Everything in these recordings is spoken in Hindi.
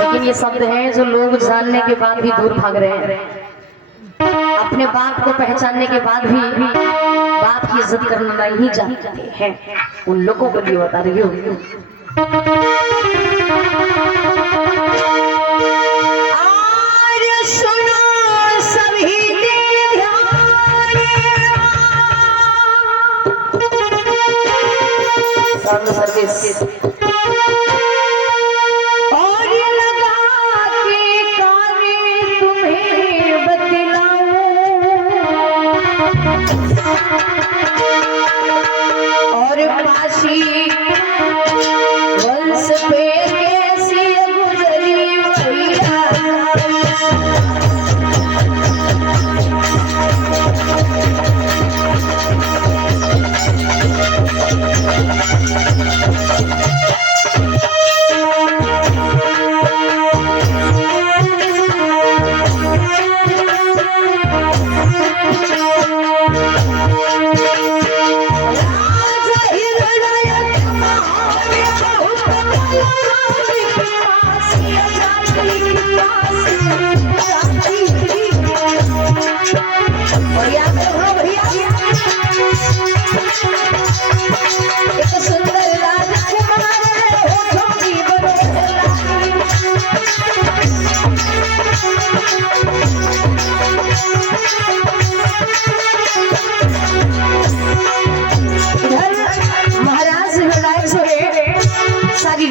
लेकिन ये शब्द हैं जो लोग जानने के बाद भी दूर भाग रहे हैं। अपने बाप को पहचानने के बाद भी बाप की इज्जत करना नहीं जानते हैं। उन लोगों को लिए बता रही हूँ। सर्विस और लगा के काने तुम्हें बतलाऊं और काशी वंश पे कैसी गुजरी भैया।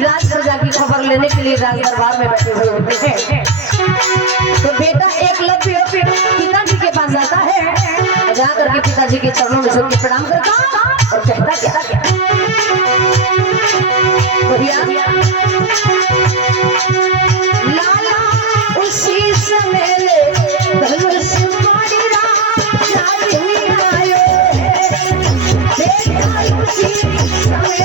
राज प्रजा की खबर लेने के लिए राज दरबार में बैठे हुए होते हैं। तो बेटा एकलव्य पिताजी के पास जाता है, जाकर के पिताजी के चरणों में झुक के प्रणाम करता और कहता क्या भैया लाला उसी समय धनुष मारी आयो बेटा उसी समय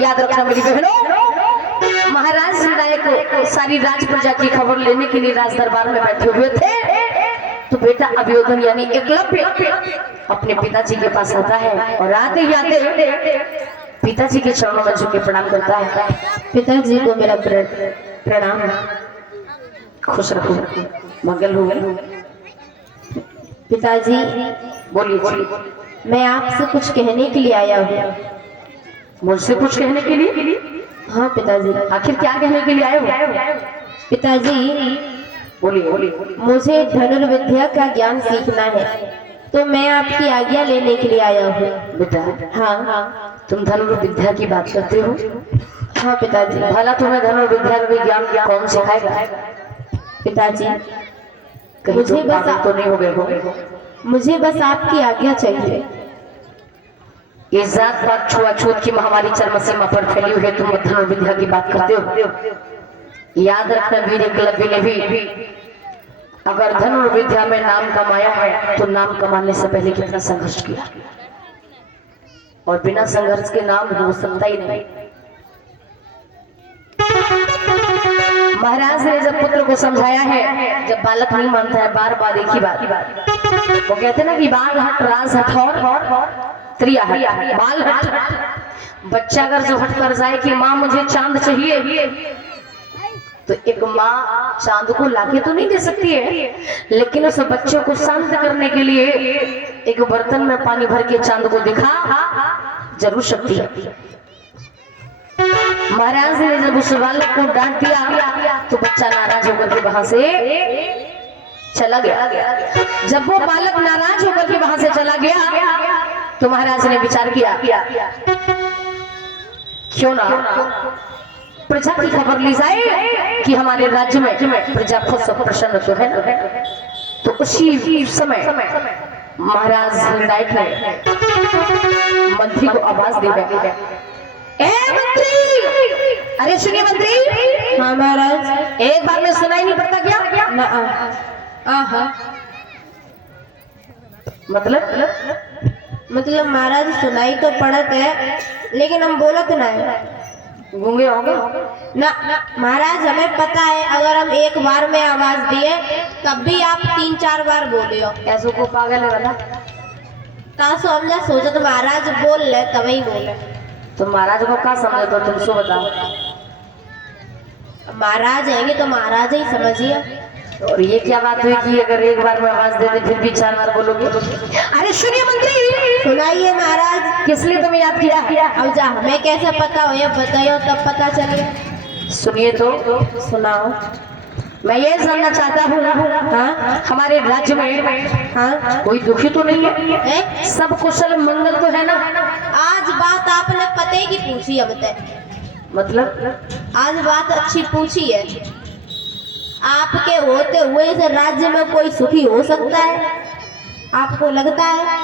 याद रखना मेरी बहनों। महाराज श्रीनायक को सारी राज प्रजा की खबर लेने के लिए राज दरबार में बैठे हुए थे। तो बेटा अभियोधन यानी एकलव्य अपने पिताजी के पास आता है और आते ही आते पिताजी के चरणों में झुक के प्रणाम करता है। पिताजी को मेरा प्रणाम, खुश रखो, मंगल हो। पिताजी बोलिए। मैं आपसे कुछ कहने के लिए आया हूँ। मुझसे कुछ कहने के लिए? हाँ पिताजी। आखिर क्या कहने के लिए आए हो? पिताजी बोलिए। मुझे धनुर्विद्या का ज्ञान सीखना है, तो मैं आपकी आज्ञा लेने के लिए आया हूँ। बेटा हाँ तुम धनुर्विद्या की बात करते हो? हाँ पिताजी। भला तुम्हें धनुर्विद्या का ज्ञान कौन सिखाएगा? पिताजी मुझे बस तो नहीं हो गए हो? मुझे बस आपकी आज्ञा चाहिए। ये जात पात छुआछूत की महामारी चरम सीमा पर फैली हुई है, तुम धनुर्विद्या की बात करते हो? याद रखना वीर एकलव्य ने भी अगर धनुर्विद्या में नाम कमाया है तो नाम कमाने से पहले कितना संघर्ष किया, और बिना संघर्ष के नाम हो सकता ही नहीं। महाराज ने जब पुत्र को समझाया है, जब बालक नहीं मानता है, बार बार एक ही बात, वो कहते ना कि बाल हट राज हट और त्रिया हट बाल हट। बच्चा अगर जो हट कर जाए कि माँ मुझे चांद चाहिए, तो एक माँ चांद को लाके तो नहीं दे सकती है, लेकिन उस बच्चों को शांत करने के लिए एक बर्तन में पानी भर के चांद को दिखा जरूर सकती है। महाराज ने जब उस बालक को डांट दिया तो बच्चा नाराज होकर के वहां से चला गया। जब वो बालक नाराज होकर के वहां से चला गया तो महाराज ने विचार किया क्यों ना प्रजा की खबर ली जाए कि हमारे राज्य में प्रजा खुश प्रसन्न तो है। तो उसी समय महाराज निर्णायक ने मंत्री को आवाज दी, ए मंत्री अरे सुनिए मंत्री। हाँ महाराज। एक बार में सुनाई नहीं पड़ता क्या? ना हाँ मतलब महाराज सुनाई तो पड़त है लेकिन हम बोलत ना है। गूंगे होंगे ना महाराज हमें पता है अगर हम एक बार में आवाज दिए तब भी आप 3-4 बार बोले हो। ऐसो को पागल है वाला। तासो हमने सोचा तो महाराज बोल ले तभी बोले। तो महाराज को क्या समझे तो तुम सो बताओ। महाराज हैंगे तो महाराज ही समझिए। और ये क्या बात हुई कि अगर एक बार में आवाज दे दे फिर भी 4 बार बोलोगे? अरे सुनिए मंत्री। सुनाइए महाराज। किस लिए तुम्हें याद किया? अब जा हमें कैसे पता हो, ये बताइए तब पता चले। सुनिए तो सुनाओ। मैं ये जानना चाहता हूँ, हाँ हमारे राज्य में हाँ कोई दुखी तो नहीं है? सब कुशल मंगल तो है ना? आज बात आपने पते की पूछी हमसे। मतलब आज बात अच्छी पूछी है। आपके होते हुए इस राज्य में कोई सुखी हो सकता है? आपको लगता है?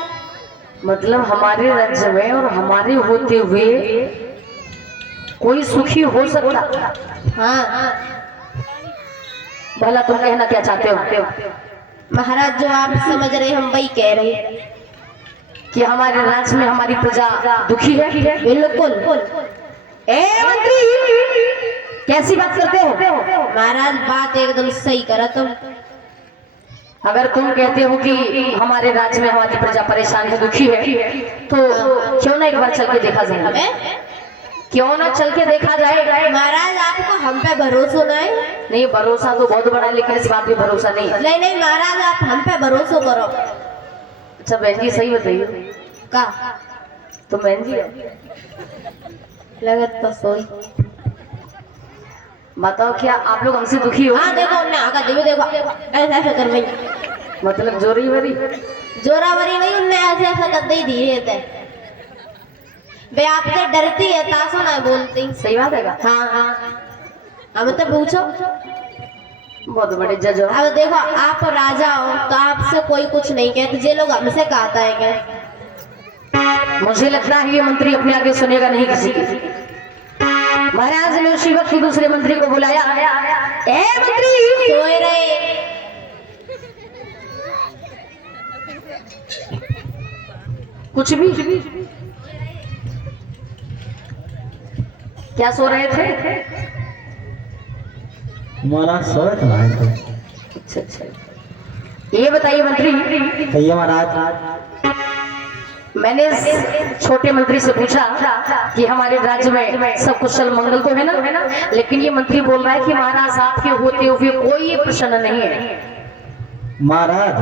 मतलब हमारे राज्य में और हमारे होते हुए कोई सुखी हो सकता? हाँ भला तुम कहना क्या चाहते हो? महाराज जो आप समझ रहे हम वही कह रहे कि हमारे राज्य में हमारी प्रजा दुखी है? बिल्कुल। ए मंत्री, कैसी बात करते हो? महाराज बात एकदम सही करा तुम। अगर तुम कहते हो कि हमारे राज्य में हमारी प्रजा परेशान है, दुखी है, तो क्यों ना एक बार चल के देखा जाए? क्यों ना चल के देखा जाए? महाराज आपको हम पे भरोसा नहीं? नहीं, भरोसा तो बहुत बड़ा है लेकिन इस बात पे भरोसा नहीं। नहीं महाराज आप हम पे भरोसा करो। अच्छा बहन जी सही बताइए का तो बहन जी लगत तो सोई। बताओ क्या आप लोग हमसे दुखी हो? हाँ देखो हमने आका दिवे देखो ऐसा कर भाई। मतलब जोरी वरी जोरावरी नहीं, उनने ऐसा कर दे दिए थे बे। आपसे डरती है तासो ना बोलती। सही बात है का? हाँ हम तो पूछो। बहुत बड़े जज हो। अब देखो आप राजा हो तो आपसे कोई कुछ नहीं कहते, जे लोग हमसे कहता है क्या? मुझे लगता है ये मंत्री अपने आगे सुनेगा नहीं किसी की। महाराज ने उसी वक्त दूसरे मंत्री को बुलाया। ए मंत्री, सोए रहे। कुछ भी क्या सो रहे थे? महाराज सोच ना है तो। अच्छा ये बताइए मंत्री, कहिए महाराज। मैंने छोटे मंत्री से पूछा कि हमारे राज्य में सब कुशल मंगल तो है ना, लेकिन ये मंत्री बोल रहा है कि महाराज आपके होते हुए कोई प्रश्न नहीं है। महाराज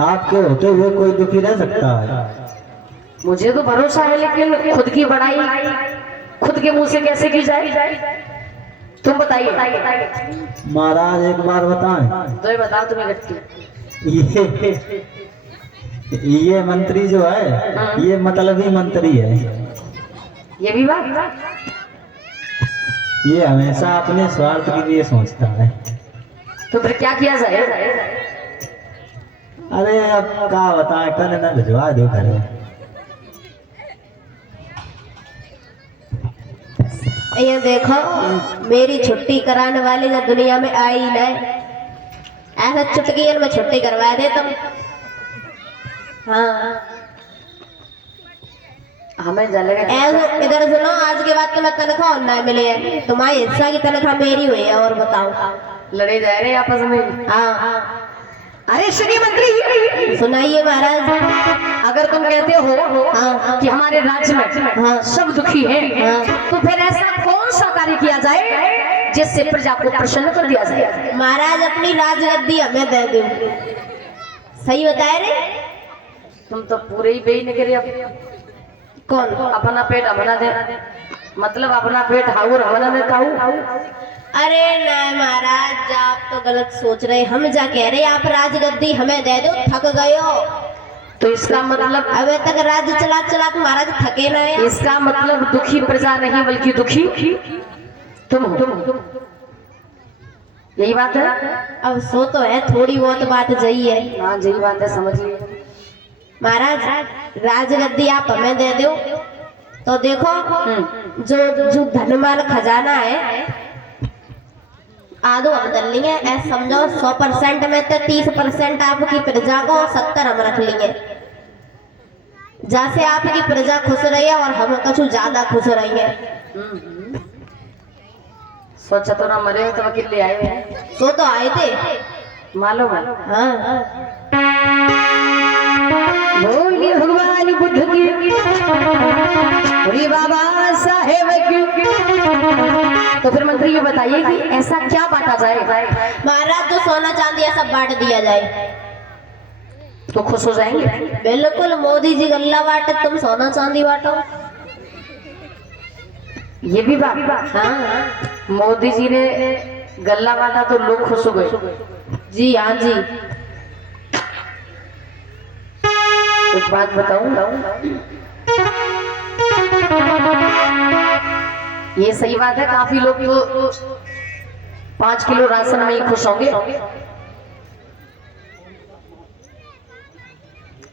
आपके होते हुए कोई दुखी रह सकता है? मुझे तो भरोसा है लेकिन खुद की बड़ाई खुद के मुंह से कैसे की जाए? तुम बताइए। महाराज एक बार बताएं। तो ये बताओ तुम्हें घटती। ये मंत्री जो है ये मतलबी मंत्री है। ये भी बात। ये हमेशा अपने स्वार्थ के लिए सोचता है। तो फिर क्या किया जाए? अरे अब क्या बताएं, कल न भिजवा दो घर। ये देखो मेरी छुट्टी कराने वाली ना दुनिया में आई नहीं। ऐसा चुटकी में छुट्टी करवा दे तुम। हाँ हमें जलेगा। ऐसा इधर सुनो, आज के बाद तुम्हें तनख्वाह नहीं मिली है, तुम्हारी हिस्सा की तनख्वाह मेरी हुई है। और बताओ। लड़े जा रहे आपस में। हाँ अरे श्री मंत्री सुनाइए महाराज। अगर तुम कहते हो हाँ कि हमारे राज्य में हाँ सब दुखी हैं, हाँ। तो फिर ऐसा कौन सा कार्य किया जाए जिससे प्रजा को प्रसन्न कर दिया जाए? महाराज अपनी राजगद्दी हमें दे दो। सही बताए रे? तुम तो पूरे ही बेई निकले। अब कौन? अपना पेट हमना दे, मतलब अपना पेट हाउर हमना देता हूँ। अरे नहीं महाराज आप तो गलत सोच रहे। हम जा कह रहे आप राजगद्दी हमें दे दो, थक गए हो। तो इसका मतलब अबे तक राज्य चला चला तो महाराज थके ना है। इसका मतलब दुखी प्रजा नहीं बल्कि दुखी तुम हो। यही बात है। अब सो तो है, थोड़ी बहुत बात जही है। हाँ यही बात है, समझ लिए। महाराज राजगद्दी आप हमें दे दो तो देखो जो धनमाल खजाना है आधो हम कर लेंगे। ऐसा समझो 100% में तो 30% आपकी प्रजा को 70 हम रख लेंगे, जैसे आपकी प्रजा खुश रही है और हम कुछ ज्यादा खुश रही है। सोचा तो ना मरे तो वकील ले आए हैं। सो तो आए थे मालूम है। हाँ। बोलिए भगवान बुद्ध की, बोलिए बाबा साहेब की। तो फिर मंत्री ये बताइए कि ऐसा क्या बांटा जाए? महाराज जो सोना चांदी ऐसा बांट दिया जाए तो खुश हो जाएंगे। बिल्कुल, मोदी जी गल्ला बांटे, तुम सोना चांदी बांटो। ये भी बात। हाँ मोदी जी ने गल्ला बांटा तो लोग खुश हो गए। जी, हाँ जी। एक बात बताऊं, ये सही बात है, काफी लोग तो 5 किलो राशन में ही खुश होंगे।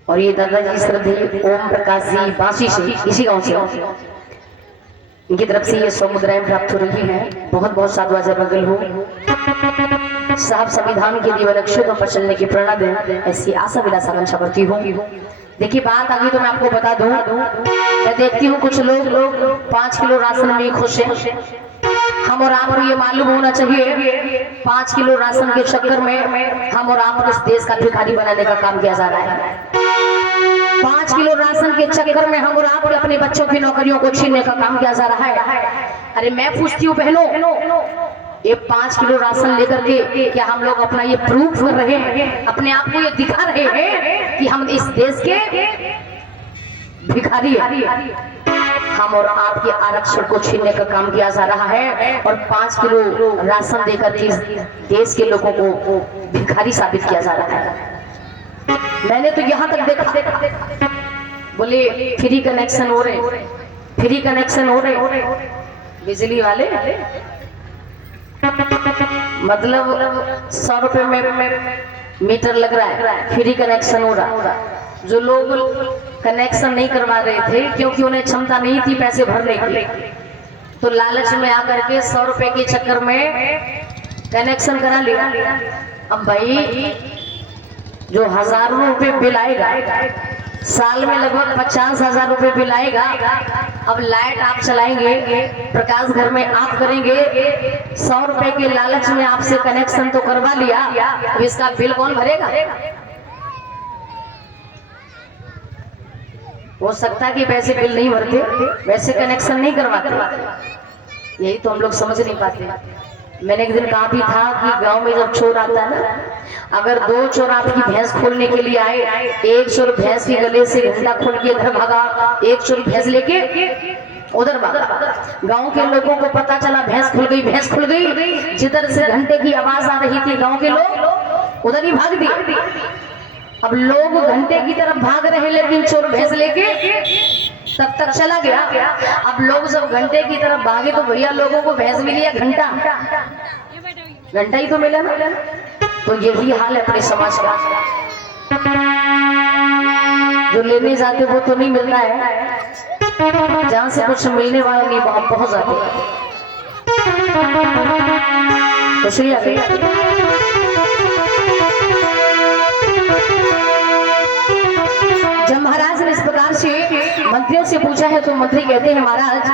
और ये दादाजी श्रद्धेय ओम प्रकाश जी बांसी से, इसी गांव से, इनकी तरफ से ये 100 मुद्राएं प्राप्त हो रही हैं। बहुत बहुत साधु आजा बगल हो साहब, संविधान के लिए अक्षुत पर चलने की प्रेरणा दें, ऐसी आशा विलास आकांक्षा करती हूँ। देखिए बात आगे तो मैं आपको बता दूं, मैं देखती हूँ कुछ लोग 5 किलो राशन में खुश हैं। हम और आपको ये मालूम होना चाहिए 5 किलो राशन के चक्कर में हम और आप इस देश का भिखारी बनाने का काम किया जा रहा है। 5 किलो राशन के चक्कर में हम और आप अपने बच्चों की नौकरियों को छीनने का काम किया जा रहा है। अरे मैं पूछती हूँ बहनों, ये 5 किलो राशन लेकर के क्या हम लोग अपना ये प्रूफ कर रहे हैं, अपने आप को ये दिखा रहे हैं कि हम इस देश के भिखारी हैं? हम और आपके आरक्षण को छीनने का काम किया जा रहा है और 5 किलो राशन देकर के देश के लोगों को भिखारी साबित किया जा रहा है। मैंने तो यहाँ तक देखा, बोले फ्री कनेक्शन हो रहे, फ्री कनेक्शन हो रहे बिजली वाले, मतलब 100 रुपए में मीटर लग रहा है, फ्री कनेक्शन हो रहा। जो लोग कनेक्शन नहीं करवा रहे थे क्योंकि उन्हें क्षमता नहीं थी पैसे भरने की, तो लालच में आकर के 100 रुपए के चक्कर में कनेक्शन करा लिया। अब भाई जो हजारों रुपए बिल आएगा, साल में लगभग 50,000 रुपए बिल आएगा। अब लाइट आप चलाएंगे, प्रकाश घर में आप करेंगे, 100 रुपए के लालच में आपसे कनेक्शन तो करवा लिया, अब इसका बिल कौन भरेगा? हो सकता है कि वैसे बिल नहीं भरते, वैसे कनेक्शन नहीं करवाते। यही तो हम लोग समझ नहीं पाते। मैंने एक दिन कहा भी था कि गांव में जब चोर आता है ना, अगर 2 चोर आपकी भैंस खोलने के लिए आए, एक चोर भैंस के गले से घंटा खोल के इधर भागा, एक चोर भैंस लेके उधर भागा। गांव के लोगों को पता चला भैंस खुल गई, भैंस खुल गई, जिधर से घंटे की आवाज आ रही थी गांव के लोग उधर ही भाग दिए। अब लोग घंटे की तरफ भाग रहे लेकिन चोर भैंस लेके तब तक चला गया। अब लोग जब घंटे की तरफ भागे तो भैया लोगों को भैंस मिली या घंटा, घंटा ही तो मिला ना। तो यही हाल है अपने समाज का, जो लेने जाते वो तो नहीं मिलता है, जहां से कुछ मिलने वाला नहीं वहां पहुंच जाते। तो शुक्रिया। जब महाराज ने इस प्रकार से मंत्रियों से पूछा है तो मंत्री कहते हैं महाराज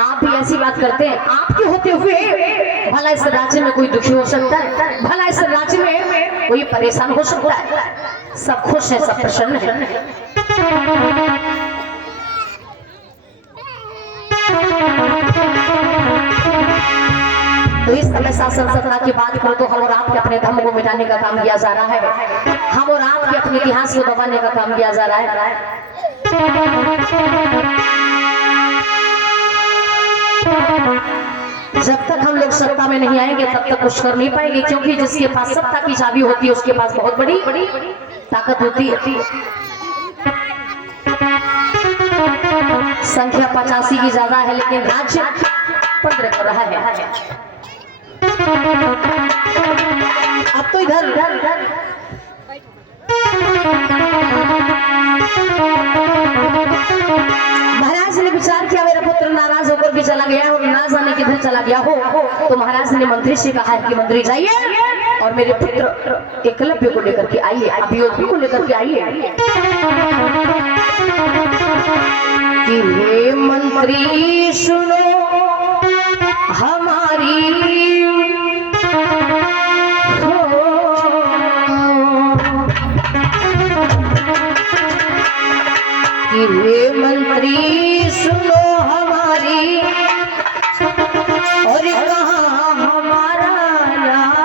आप भी ऐसी बात करते हैं, आपके होते हुए भला इस राज्य में कोई दुखी हो सकता है, भला इस राज्य में कोई परेशान हो सकता है? सब खुश है, सब प्रसन्न है। तो इस समय शासन सत्ता की बात करो तो हम और आपके अपने धर्म को मिटाने का काम किया जा रहा है, हम और आपके अपने इतिहास को दबाने का काम किया जा रहा है। जब तक हम लोग सत्ता में नहीं आएंगे तब तक कुछ कर नहीं पाएंगे, क्योंकि जिसके पास सत्ता की चाबी होती है उसके पास बहुत बड़ी ताकत होती है। संख्या 85 की ज्यादा है लेकिन राज्य 15 कर रहा है। अब तो इधर महाराज ने विचार किया मेरा पुत्र नाराज होकर भी चला गया हो तो महाराज ने मंत्री से कहा है कि मंत्री जाइए और मेरे पुत्र एकलव्य को लेकर के आइए, अभियोगी को लेकर के आइए कि हे मंत्री सुनो हमारी कि हे मंत्री सुनो हमारी और कहाँ हमारा लाल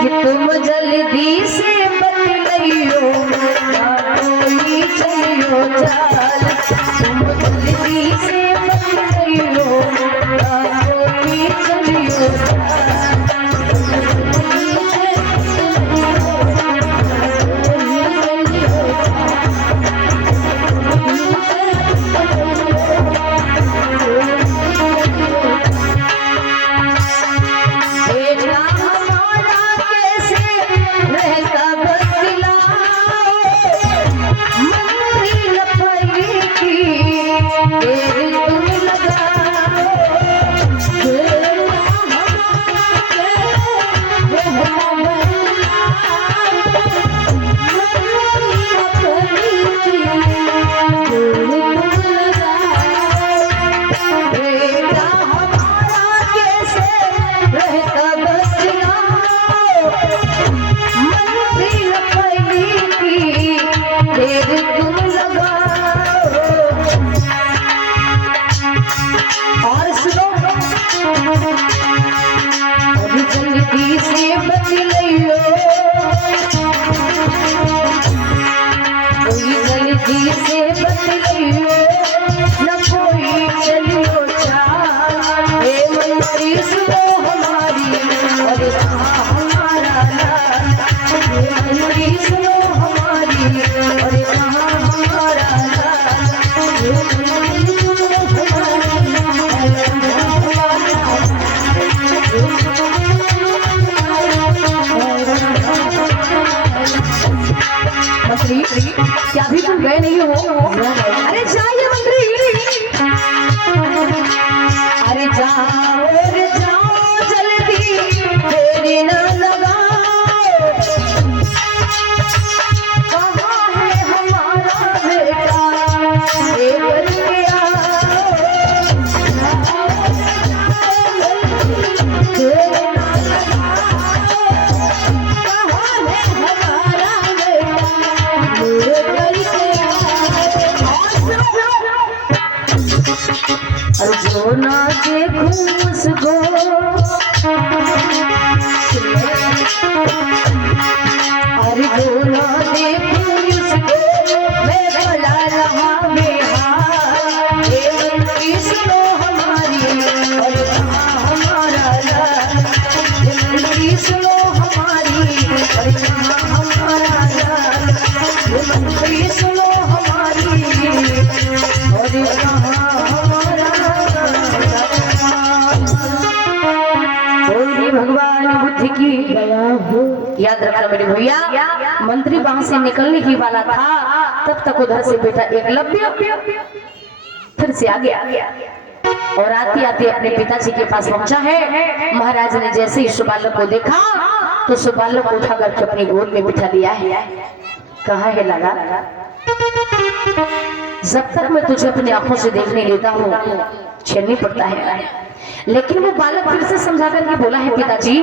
कि तुम जल्दी से बतलाइयो कोई चलियो चाल, तुम जल्दी से बतलाइयो कोई चलियो चाल। क्या भी तुम गए नहीं हो? अरे जाइए मंत्री, अरे जाओ रे जाओ जल्दी, देरी न लगाओ, कहाँ है हमारा बेटा देवर के आओ, देरी न और जो ना देखूं उसको, अरे जो ना देखूं उसको मैं भला रहा बेहाल, हे मंत्री सुनो हमारी और कहाँ हमारा लाल, हे मंत्री सुनो हमारी और कहाँ हमारा लाल, हे मंत्री सुनो हमारी और कहाँ भगवान बुद्धि की गया हो। याद रखना मेरे भैया, मंत्री वहां से निकलने ही वाला था, तब तक उधर से बेटा एकलव्य फिर से आ गया और आते आते अपने पिताजी के पास पहुंचा है। महाराज ने जैसे ही सुबालक को देखा तो सुबालक को उठा करके अपनी गोद में बिठा दिया है। कहा है लगा, जब तक मैं तुझे अपनी आंखों से देखने लेता हूँ चैन नहीं पड़ता है। लेकिन वो बालक फिर से समझा करके बोला है, पिताजी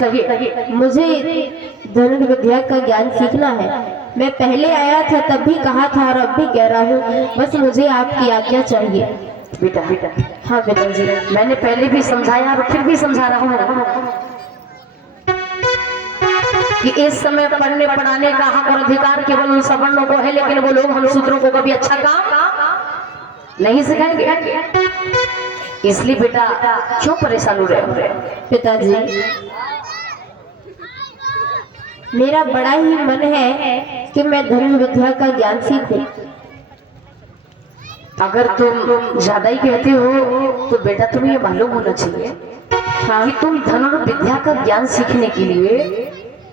कहिए, मुझे धनुर्विद्या का ज्ञान सीखना है। मैं पहले आया था तब भी कहा था और अब भी कह रहा हूँ, बस मुझे आपकी आज्ञा चाहिए। बेटा हाँ पिताजी, मैंने पहले भी समझाया और फिर भी समझा रहा हूँ कि इस समय पढ़ने पढ़ाने का हक और अधिकार केवल उन सवर्णों को है, लेकिन वो लोग हम शूद्रों को कभी अच्छा काम नहीं सिखाएंगे। इसलिए बेटा क्यों परेशान हो रहे हो? पिताजी, मेरा बड़ा ही मन है कि मैं धनुर्विद्या का ज्ञान सीखूं। अगर तुम ज्यादा ही कहते हो तो बेटा तुम्हें ये मालूम होना चाहिए कि तुम धनुर्विद्या का ज्ञान सीखने के लिए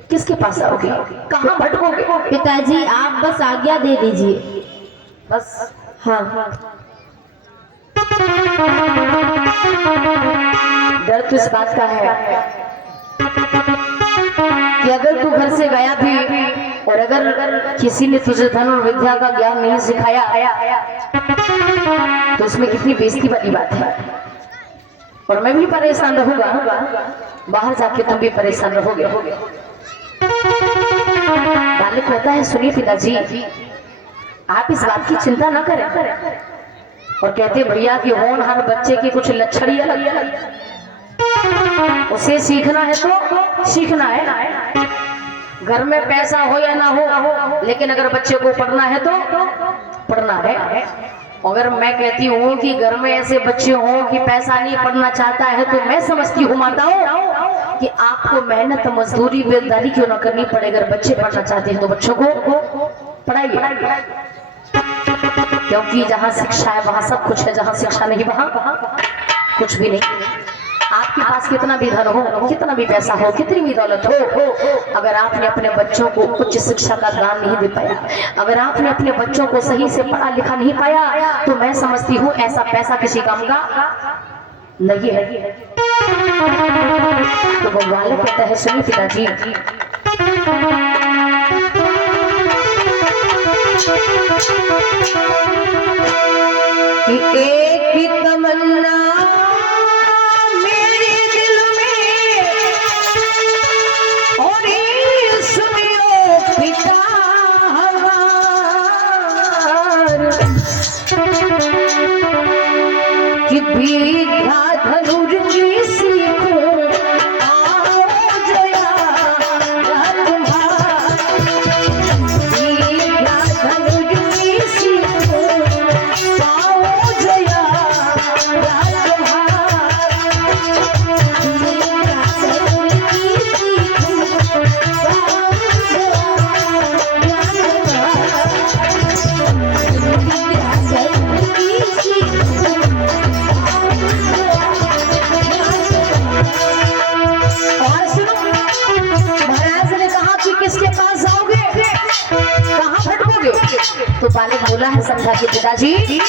किसके पास आओगे, कहाँ भटकोगे? पिताजी आप बस आज्ञा दे दीजिए। बस हाँ, डर तो इस बात का है कि अगर तू घर से गया भी और अगर किसी ने तुझे धन और विद्या का ज्ञान नहीं सिखाया तो इसमें कितनी बेइज्जती वाली बात है। और मैं भी परेशान रहूंगा, बाहर जाके तुम भी परेशान रहोगे। बालक कहता है सुनिए पिताजी, आप इस बात की चिंता न करें। और कहते भैया कि होनहार बच्चे की कुछ लक्षण ही अलग है, उसे सीखना है तो सीखना है। घर में पैसा हो या ना हो, लेकिन अगर बच्चे को पढ़ना है तो पढ़ना है। अगर मैं कहती हूँ कि घर में ऐसे बच्चे हों कि पैसा नहीं पढ़ना चाहता है तो मैं समझती हूँ माताओं कि आपको मेहनत मजदूरी बेलदारी क्यों ना करनी पड़े। अगर बच्चे पढ़ना चाहते हैं तो बच्चों को पढ़ाइए, क्योंकि जहाँ शिक्षा है वहाँ सब कुछ है, जहाँ शिक्षा नहीं वहाँ कुछ भी नहीं। आपके पास कितना भी धन हो, कितना भी पैसा हो, कितनी भी दौलत हो, अगर आपने अपने बच्चों को उच्च शिक्षा का दान नहीं दे पाया, अगर आपने अपने बच्चों को सही से पढ़ा लिखा नहीं पाया, तो मैं समझती हूँ ऐसा पैसा किसी काम का नहीं है। तो वो बालक कहता है सुनिए पिताजी, कि एक ही तमन्ना मेरे दिल में, और ये सुनियो पिता कि विद्या धनुष की सीखूं, आओ जया राजकुमार। विद्या धनुष की सीखूं, आओ जया राजकुमार। विद्या धनुष की सीखूं, आओ जया तो बालक बोला है समझा के पिताजी